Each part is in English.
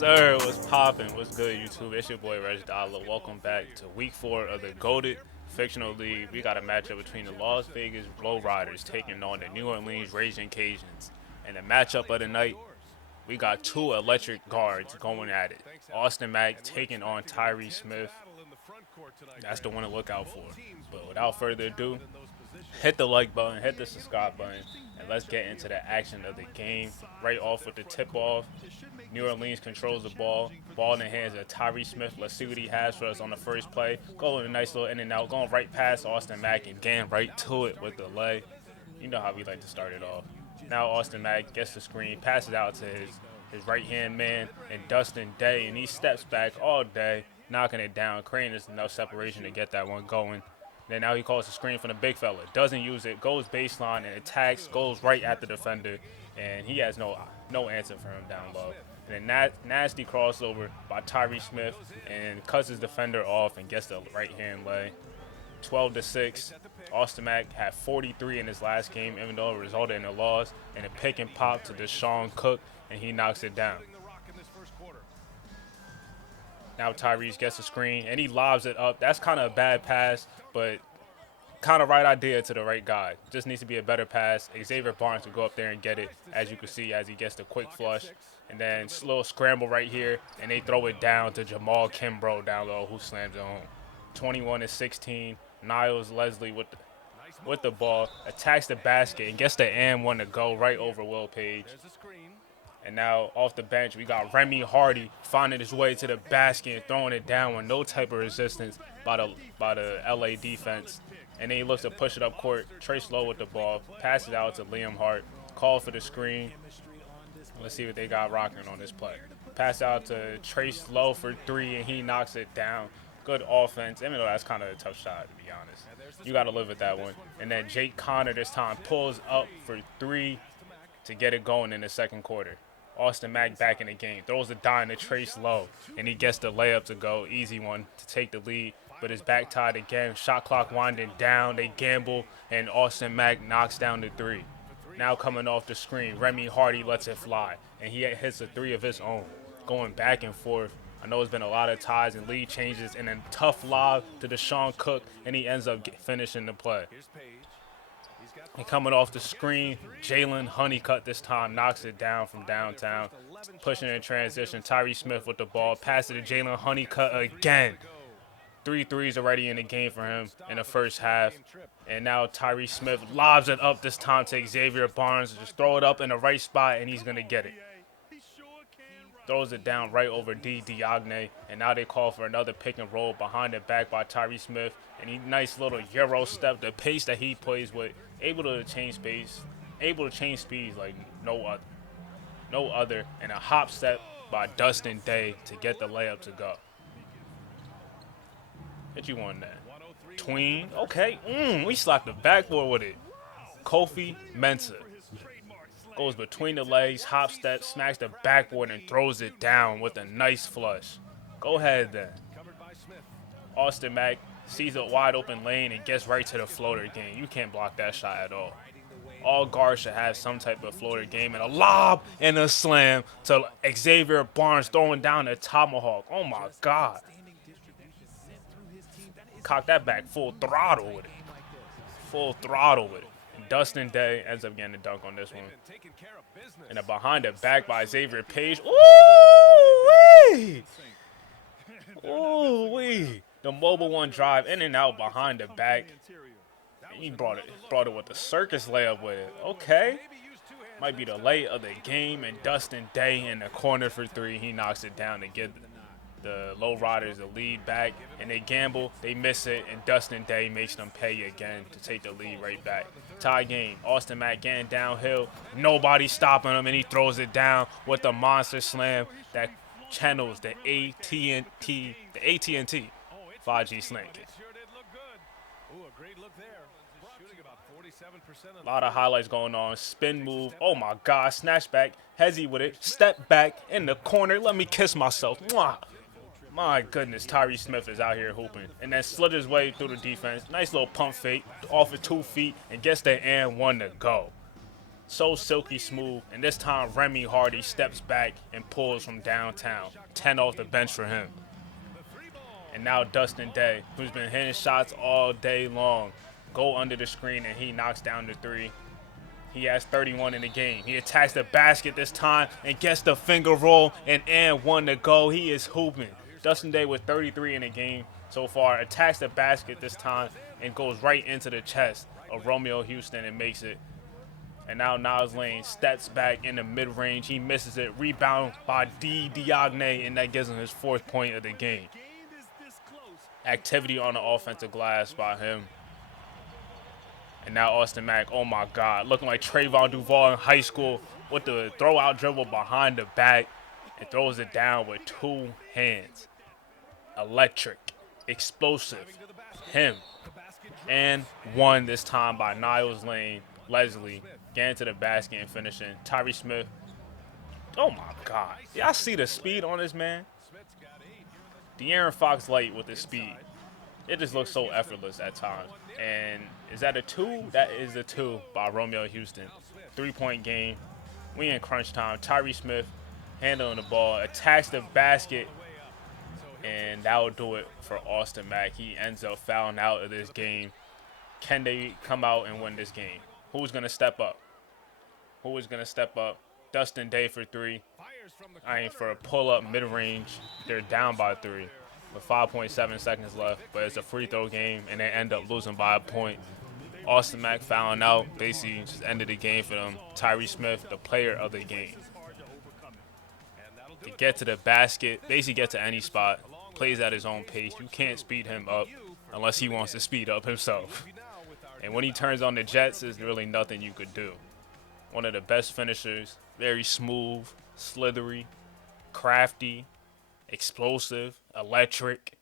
sir. What's poppin'? What's good, YouTube? It's your boy RegDolla. Welcome back to week 4 of the GOATED Fictional League. We got a matchup between the Las Vegas Lowriders taking on the New Orleans Raging Cajuns. And the matchup of the night, we got two electric guards going at it. Austin Mack taking on Tyree Smith. That's the one to look out for. But without further ado, hit the like button, hit the subscribe button, and let's get into the action of the game. Right off with the tip-off, New Orleans controls the ball. Ball in the hands of Tyree Smith. Let's see what he has for us on the first play. Going a nice little in and out, going right past Austin Mack and getting right to it with the leg. You know how we like to start it off. Now Austin Mack gets the screen, passes out to his right-hand man, and Dustin Day, and he steps back all day, knocking it down. Crane is enough separation to get that one going. Then now he calls the screen from the big fella. Doesn't use it, goes baseline and attacks, goes right at the defender, and he has no answer for him down low. And then that nasty crossover by Tyree Smith and cuts his defender off and gets the right-hand lay. 12-6. Austin Mack had 43 in his last game, even though it resulted in a loss, and a pick and pop to Deshaun Cook, and he knocks it down. Now Tyrese gets a screen, and he lobs it up. That's kind of a bad pass, but kind of right idea to the right guy. Just needs to be a better pass. Xavier Barnes will go up there and get it, as you can see, as he gets the quick flush. And then a little scramble right here, and they throw it down to Jamal Kimbrough down low, who slams it home. 21-16. Niles Leslie with the ball, attacks the basket, and gets the and one to go right over Will Page. And now off the bench, we got Remy Hardy finding his way to the basket and throwing it down with no type of resistance by the LA defense. And then he looks to push it up court. Trace Lowe with the ball, pass it out to Liam Hart, call for the screen. Let's see what they got rocking on this play. Pass out to Trace Lowe for three, and he knocks it down. Good offense, even though that's kind of a tough shot, to be honest. You got to live with that one. And then Jake Connor this time pulls up for three to get it going in the second quarter. Austin Mack back in the game, throws the dime to Trace Lowe, and he gets the layup to go. Easy one to take the lead, but it's back tied again. Shot clock winding down. They gamble, and Austin Mack knocks down the three. Now coming off the screen, Remy Hardy lets it fly, and he hits a three of his own. Going back and forth. I know it's been a lot of ties and lead changes, and then tough lob to Deshaun Cook, and he ends up finishing the play. And coming off the screen, Jalen Honeycutt this time knocks it down from downtown. Pushing in transition, Tyree Smith with the ball. Pass it to Jalen Honeycutt again. 3 threes already in the game for him in the first half. And now Tyree Smith lobs it up this time to Xavier Barnes. Just throw it up in the right spot, and he's going to get it. Throws it down right over Diagne, and now they call for another pick and roll behind the back by Tyree Smith. And he nice little Euro step, the pace that he plays with, able to change speeds like no other, and a hop step by Dustin Day to get the layup to go. Hit you on that. Tween, okay, we slapped the backboard with it. Kofi Mensah. Goes between the legs, hop step, smacks the backboard, and throws it down with a nice flush. Go ahead then. Austin Mack sees a wide open lane and gets right to the floater game. You can't block that shot at all. All guards should have some type of floater game, and a lob and a slam to Xavier Barnes throwing down a tomahawk. Oh my God. Cock that back full throttle with it. Full throttle with it. Dustin Day ends up getting a dunk on this one. And a behind the back by Xavier Page. Ooh-wee! Ooh-wee! The mobile one drive in and out behind the back. And he brought it with the circus layup with it. Okay. Might be the late of the game, and Dustin Day in the corner for three. He knocks it down to get the Lowriders the lead back, and they gamble, they miss it, and Dustin Day makes them pay again to take the lead right back. Tie game, Austin Mack getting downhill, nobody stopping him, and he throws it down with the monster slam that channels the AT&T 5G slam kick. A lot of highlights going on. Spin move. Oh my God. Snatch back. Hezzy with it. Step back in the corner. Let me kiss myself. Mwah. My goodness. Tyree Smith is out here hooping. And then slid his way through the defense. Nice little pump fake off of 2 feet and gets the and one to go. So silky smooth, and this time Remy Hardy steps back and pulls from downtown. 10 off the bench for him. And now Dustin Day, who's been hitting shots all day long, go under the screen and he knocks down the three. He has 31 in the game. He attacks the basket this time and gets the finger roll and one to go. He is hooping. Dustin Day with 33 in the game so far attacks the basket this time and goes right into the chest of Romeo Houston and makes it. And now Niles Lane steps back in the mid-range. He misses it. Rebound by Diagne, and that gives him his 4th point of the game. Activity on the offensive glass by him. And now Austin Mack, oh my God, looking like Trayvon Duval in high school with the throw-out dribble behind the back and throws it down with 2 hands. Electric, explosive, him. And one this time by Niles Lane, Leslie, getting to the basket and finishing. Tyree Smith, oh my God. Y'all see the speed on this man? De'Aaron Fox light with the speed. It just looks so effortless at times. And is that a 2? That is a 2 by Romeo Houston. 3-point game. We in crunch time. Tyree Smith handling the ball, attacks the basket, and that will do it for Austin Mack. He ends up fouling out of this game. Can they come out and win this game? Who's going to step up? Who is going to step up? Dustin Day for 3. For a pull-up mid-range. They're down by 3 with 5.7 seconds left, but it's a free throw game, and they end up losing by a point. Austin Mack fouling out, basically just ended the game for them. Tyree Smith, the player of the game. To get to the basket, basically get to any spot, plays at his own pace. You can't speed him up unless he wants to speed up himself. And when he turns on the Jets, there's really nothing you could do. One of the best finishers, very smooth, slithery, crafty, explosive, electric.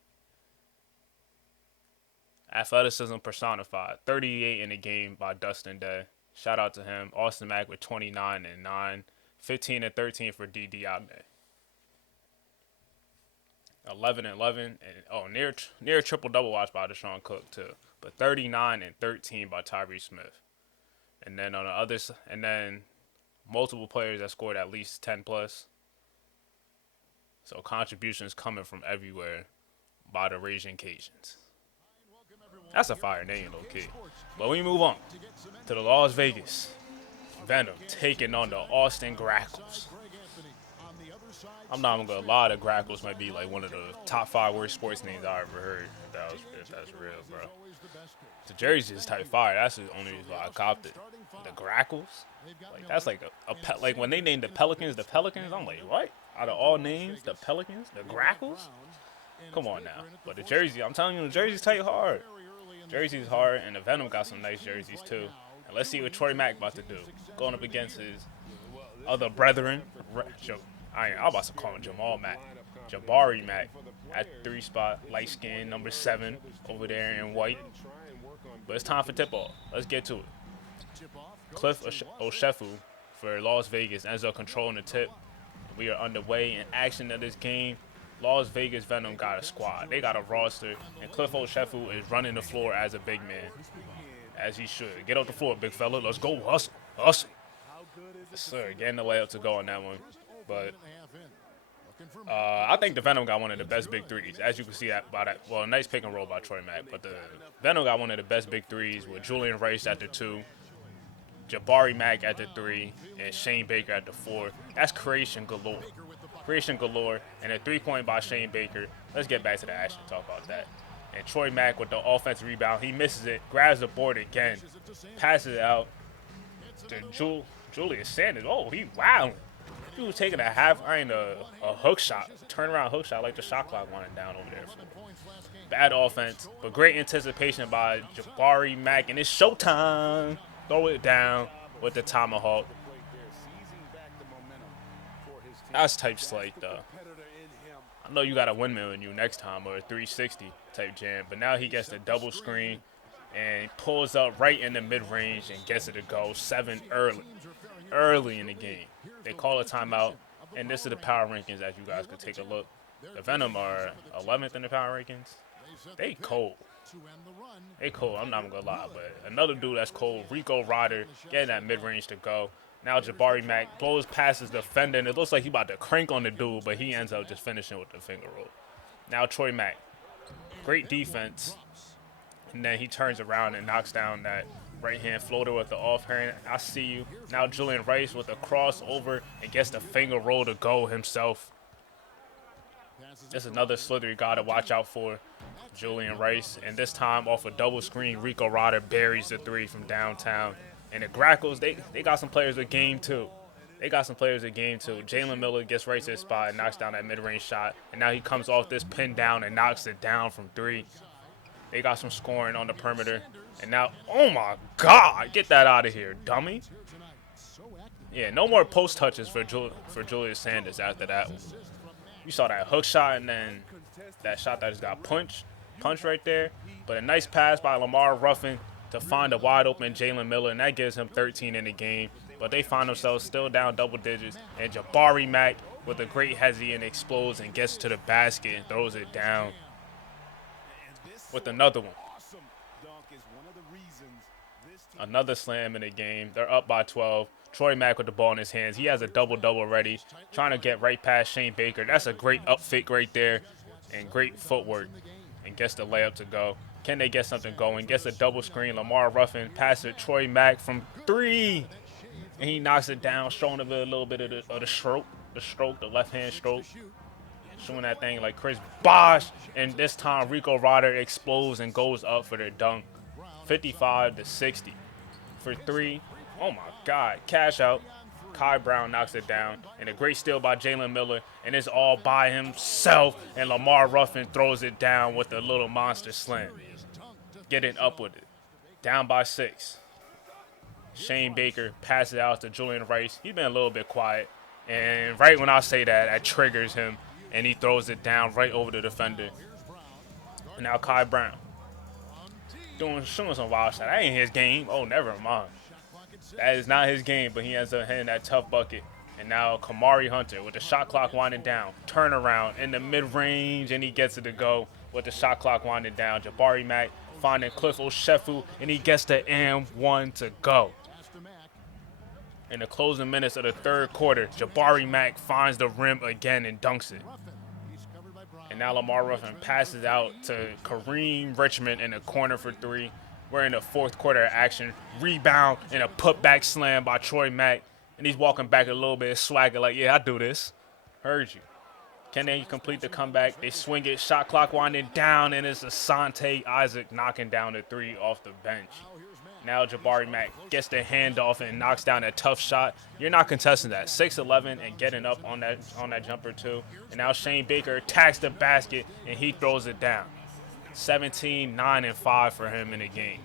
Athleticism personified. 38 in the game by Dustin Day. Shout out to him. Austin Mack with 29 and 9. 15 and 13 for Diagne. 11 and 11. And near triple double watch by Deshaun Cook too. But 39 and 13 by Tyree Smith. And then on the other side, and then multiple players that scored at least 10 plus. So contributions coming from everywhere by the Raging Cajuns. That's a fire name, low key. But we move on to the Las Vegas Venom taking on the Austin Grackles. I'm not even gonna lie, the Grackles might be like one of the top 5 worst sports names I ever heard. If that's real, bro. The jersey is type fire. That's the only reason why I copped it. The Grackles, like that's like like when they named the Pelicans, I'm like, what? Out of all names, the Pelicans, the Grackles? Come on now. But the jersey, I'm telling you, the jersey's tight hard. Jersey's hard, and the Venom got some nice jerseys too. And let's see what Troy Mack about to do. Going up against his other brethren. I'm about to call him Jamal Mack. Jabari Mack at 3 spot, light skin, number 7 over there in white. But it's time for tip-off. Let's get to it. Cliff Oshefu for Las Vegas ends up controlling the tip. We are underway in action of this game. Las Vegas Venom got a squad. They got a roster, and Cliff Oshefu is running the floor as a big man, as he should. Get off the floor, big fella. Let's go hustle. Hustle. Yes, sir. Getting the layup to go on that one. But I think the Venom got one of the best big threes, as you can see by that. Well, a nice pick and roll by Troy Mack, but the Venom got one of the best big threes with Julian Rice at the 2, Jabari Mack at the 3, and Shane Baker at the 4. That's creation galore. Creation galore, and a 3-point by Shane Baker. Let's get back to the action and talk about that. And Troy Mack with the offensive rebound. He misses it, grabs the board again, passes it out to Julius Sanders. Oh, he wilding. He was taking a hook shot, turnaround hook shot like the shot clock winding down over there. Bad offense, but great anticipation by Jabari Mack, and it's showtime. Throw it down with the tomahawk. That's type slight, though. I know you got a windmill in you next time or a 360 type jam, but now he gets the double screen and pulls up right in the mid-range and gets it to go 7 early in the game. They call a timeout, and this is the power rankings as you guys can take a look. The Venom are 11th in the power rankings. They cold. I'm not gonna lie, but another dude that's cold, Rico Ryder, getting that mid-range to go. Now Jabari Mack blows past his defender, and it looks like he about to crank on the dude, but he ends up just finishing with the finger roll. Now Troy Mack, great defense, and then he turns around and knocks down that right-hand floater with the offhand. I see you. Now Julian Rice with a crossover and gets the finger roll to go himself. This is another slithery guy to watch out for, Julian Rice. And this time off a double screen, Rico Rodder buries the three from downtown. And the Grackles, they got some players with game too. Jalen Miller gets right to his spot and knocks down that mid-range shot. And now he comes off this pin down and knocks it down from three. They got some scoring on the perimeter. And now, oh my God, get that out of here, dummy. Yeah, no more post touches for Julius Sanders after that one. You saw that hook shot and then that shot that just got punched right there. But a nice pass by Lamar Ruffin to find a wide open Jalen Miller, and that gives him 13 in the game. But they find themselves still down double digits, and Jabari Mack with a great hezzy and explodes and gets to the basket and throws it down with another one. Another slam in the game. They're up by 12. Troy Mack with the ball in his hands. He has a double-double ready, trying to get right past Shane Baker. That's a great up fake right there and great footwork, and gets the layup to go. Can they get something going? Gets a double screen. Lamar Ruffin passes it. Troy Mack from three, and he knocks it down, showing a little bit of the stroke, the left-hand stroke. Showing that thing like Chris Bosh, and this time Rico Rodder explodes and goes up for the dunk. 55-60 for three. Oh my God, cash out. Kai Brown knocks it down, and a great steal by Jalen Miller, and it's all by himself, and Lamar Ruffin throws it down with a little monster slam. Getting up with it. Down by 6. Shane Baker passes out to Julian Rice. He's been a little bit quiet, and right when I say that, that triggers him, and he throws it down right over the defender. And now Kai Brown showing some wild shot. That ain't his game. Oh, never mind. That is not his game, but he ends up hitting that tough bucket. And now Kamari Hunter with the shot clock winding down. Turnaround in the mid-range, and he gets it to go with the shot clock winding down. Jabari Mack finding Cliff Oshefu, and he gets the M1 to go. In the closing minutes of the third quarter, Jabari Mack finds the rim again and dunks it. And now Lamar Ruffin passes out to Kareem Richmond in the corner for three. We're in the fourth quarter of action. Rebound and a putback slam by Troy Mack. And he's walking back a little bit, swagger like, yeah, I do this. Heard you. Can they complete the comeback? They swing it, shot clock winding down, and it's Asante Isaac knocking down the three off the bench. Now Jabari Mack gets the handoff and knocks down a tough shot. You're not contesting that. 6'11" and getting up on that jumper too. And now Shane Baker attacks the basket and he throws it down. 17, 9, and 5 for him in the game.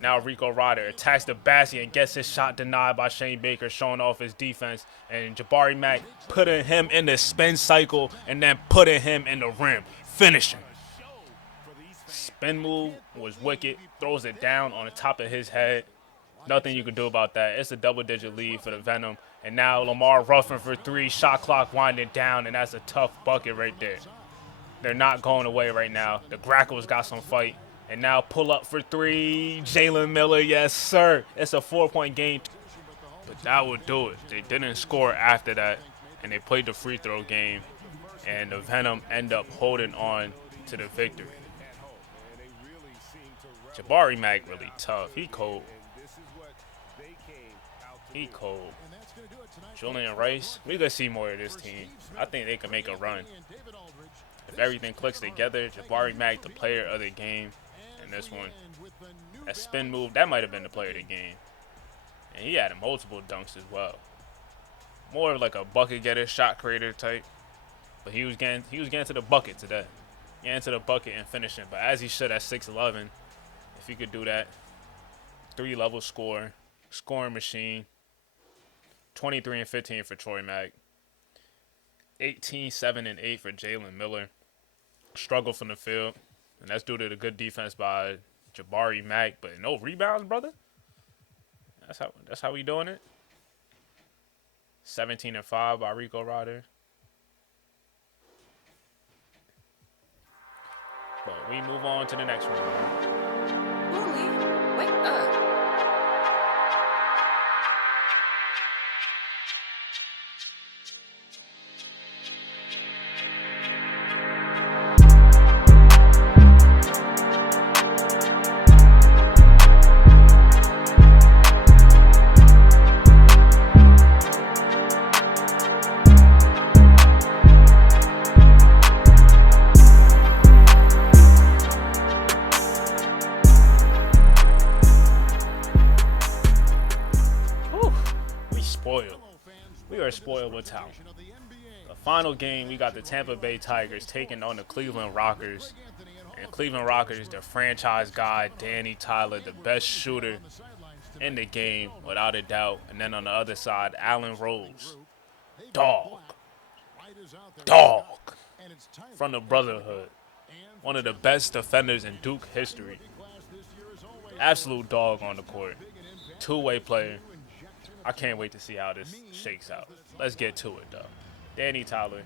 Now Rico Rodder attacks the basket and gets his shot denied by Shane Baker, showing off his defense. And Jabari Mack putting him in the spin cycle and then putting him in the rim. Finishing. Spin move was wicked. Throws it down on the top of his head. Nothing you can do about that. It's a double-digit lead for the Venom. And now Lamar Ruffin for three. Shot clock winding down, and that's a tough bucket right there. They're not going away right now. The Grackles got some fight. And now pull up for three. Jalen Miller, yes, sir. It's a 4-point game. But that would do it. They didn't score after that, and they played the free throw game. And the Venom end up holding on to the victory. Jabari Mack really tough. He cold. Julian Rice, we gonna see more of this team. I think they can make a run. If everything clicks together, Jabari Mack, the player of the game in this one. That spin move, that might have been the player of the game. And he had multiple dunks as well. More of like a bucket getter, shot creator type. But he was getting to the bucket today. Getting to the bucket and finishing. But as he should at 6'11", if he could do that, 3-level scoring machine. 23 and 15 for Troy Mack. 18, 7, and 8 for Jalen Miller. Struggle from the field. And that's due to the good defense by Jabari Mack. But no rebounds, brother. That's how we doing it. 17 and 5 by Rico Rodder. But we move on to the next one. Wake up. spoiled. We are spoiled with talent. The final game, we got the Tampa Bay Tigers taking on the Cleveland Rockers. And Cleveland Rockers, the franchise guy, Danny Tyler, the best shooter in the game, without a doubt. And then on the other side, Allen Rose. Dog. Dog. From the Brotherhood. One of the best defenders in Duke history. Absolute dog on the court. Two-way player. I can't wait to see how this shakes out. Let's get to it, though. Danny Tyler.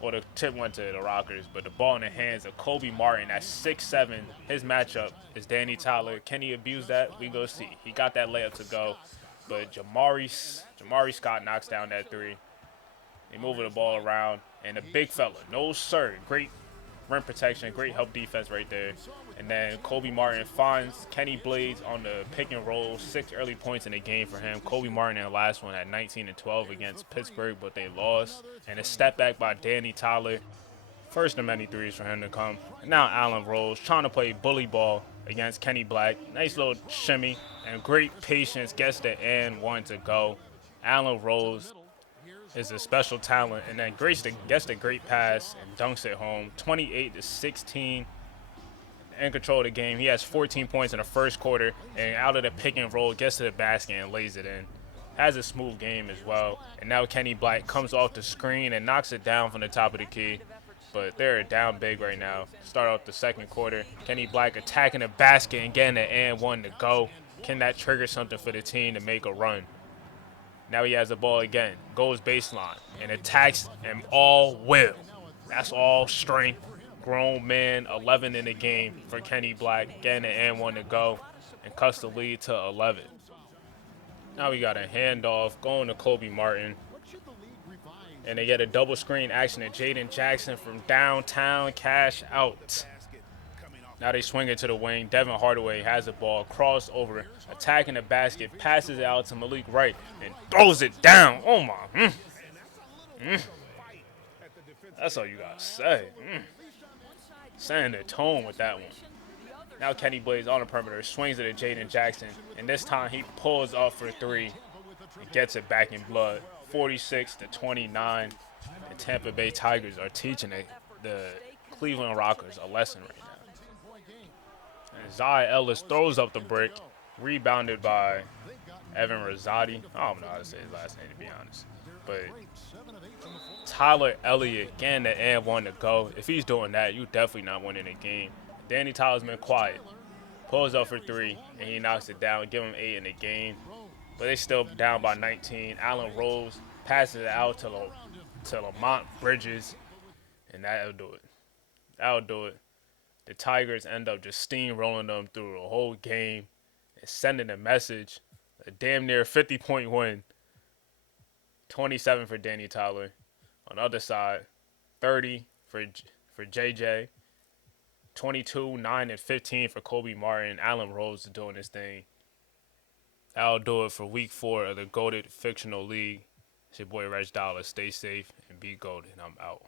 Or the tip went to the Rockers, but the ball in the hands of Kobe Martin at 6'7". His matchup is Danny Tyler. Can he abuse that? We go see. He got that layup to go, but Jamari Scott knocks down that three. They moving the ball around, and the big fella, no sir, great rim protection, great help defense right there. And then Kobe Martin finds Kenny Blades on the pick and roll. 6 early points in the game for him. Kobe Martin in the last one had 19 and 12 against Pittsburgh, but they lost. And a step back by Danny Tyler. First of many threes for him to come. And now Allen Rose trying to play bully ball against Kenny Black. Nice little shimmy and great patience. Gets the and one to go. Allen Rose is a special talent. And then gets the great pass and dunks it home. 28-16. In control of the game. He has 14 points in the first quarter, and out of the pick and roll, gets to the basket and lays it in. Has a smooth game as well. And now Kenny Black comes off the screen and knocks it down from the top of the key. But they're down big right now. Start off the second quarter. Kenny Black attacking the basket and getting the and one to go. Can that trigger something for the team to make a run? Now he has the ball again. Goes baseline and attacks him all will. That's all strength. Grown man, 11 in the game for Kenny Black, getting an and one to go, and cuts the lead to 11. Now we got a handoff going to Kobe Martin, and they get a double screen action to Jaden Jackson from downtown, cash out. Now they swing it to the wing. Devin Hardaway has the ball, cross over, attacking the basket, passes it out to Malik Wright, and throws it down. Oh my, That's all you gotta say. Setting the tone with that one. Now Kenny Blades on the perimeter, swings it at Jaden Jackson, and this time he pulls up for three and gets it back in blood. 46-29. The Tampa Bay Tigers are teaching the Cleveland Rockers a lesson right now. And Zai Ellis throws up the brick, rebounded by Evan Rosati. I don't know how to say his last name, to be honest. But Tyler Elliott getting the and one to go. If he's doing that, you definitely not winning the game. Danny Tyler's been quiet. Pulls up for three, and he knocks it down. Give him 8 in the game. But they still down by 19. Allen Rose passes it out to Lamont Bridges, and that'll do it. That'll do it. The Tigers end up just steamrolling them through the whole game and sending a message. A damn near 50-point win. 27 for Danny Tyler. On the other side, 30 for JJ. 22, 9, and 15 for Kobe Martin. Allen Rose is doing his thing. That'll do it for week 4 of the GOATED Fictional League. It's your boy RegDolla. Stay safe and be GOATED. I'm out.